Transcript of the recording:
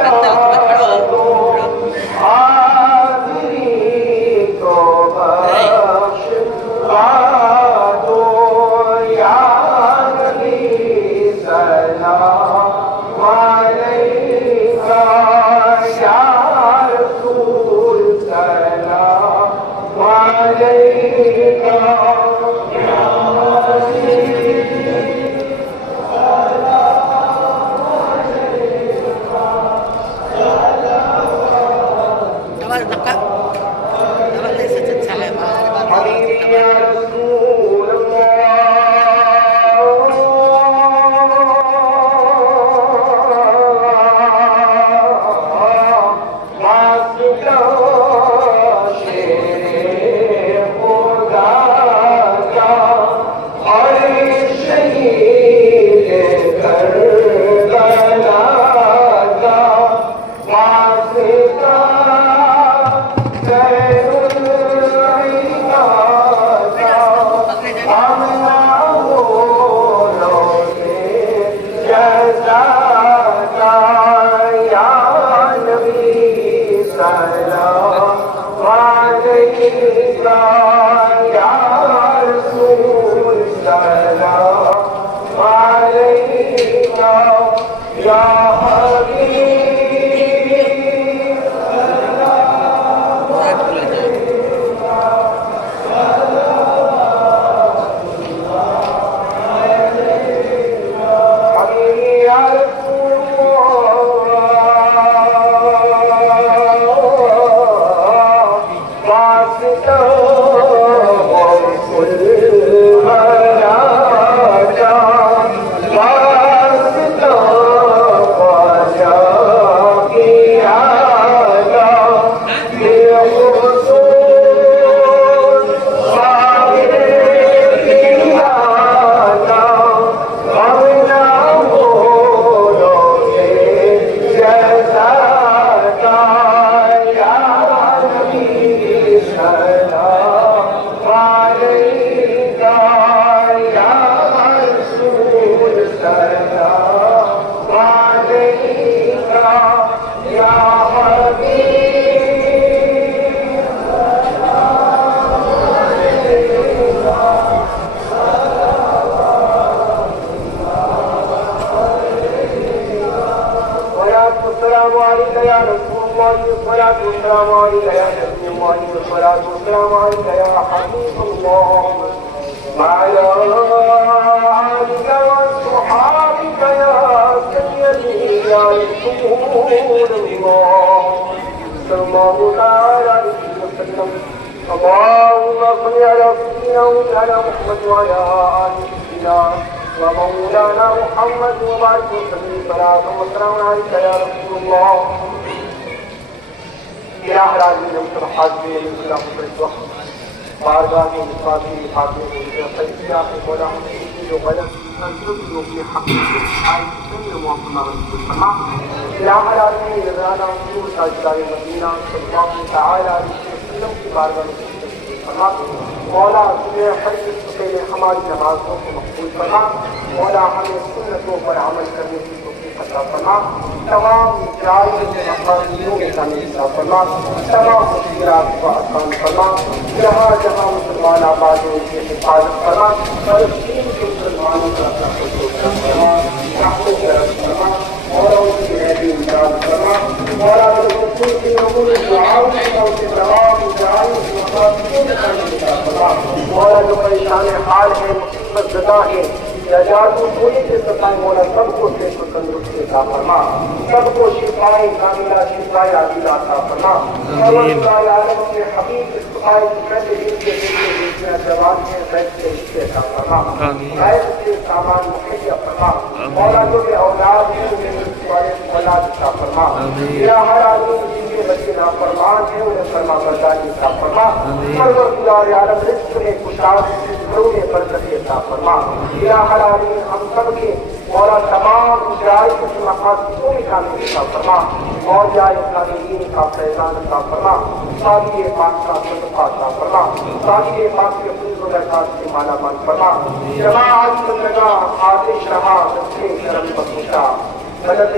مولا ہماری نمازوں کو مقبول فرما. مولا ہمیں سنتوں پر عمل کرنے کی توفیق عطا فرما. تمام جائز مقاصدوں کے تعمیر عطا فرما. تمام مشکلات کو آسان فرما. جہاں جہاں مسلمان آباد ہیں ان کی حفاظت فرما. فلسطین کے مسلمانوں کا فرما. رحمت فرما. مولا ان کی نبی امداد فرما. مولا رسول کی عمر دعاؤں کے تمام جائز مقاصدوں کے تعمیر عطا فرما. مولا جو پریشان حال ہے مصیبت زدہ ہے جادو ٹولی کے ستائے مولا سب کو صحت و تندرستی عطا فرما. سب کو شفائے کاملہ شفائے عاجلہ عطا فرما. عالم اپنے حبیب استفائے پہلے دن کے لیے جوان ہیں بیٹھ کے حصے عطا فرما. غیر سے سامان مہیا فرما. مولا جو بے اولاد ہیں انہیں والے اولاد عطا فرما. یا ہر آدمی جن کے بچے نافرمان ہیں انہیں فرما برداری عطا فرما. پروردگار عالم رزق میں کشاد گھروں میں برکت عطا فرما. یا ہر آدمی ہم سب کے مولا تمام جائز مقاصدوں میں کامیابی عطا فرما. اور جائز تعلیم کا فیضان عطا فرما. ساری پاک کا صدقہ عطا فرما. ساری پاک کے فضل و برکات سے مالا مال فرما. جماعت بندگاہ آتش رہا دستے کرم بخشا مدد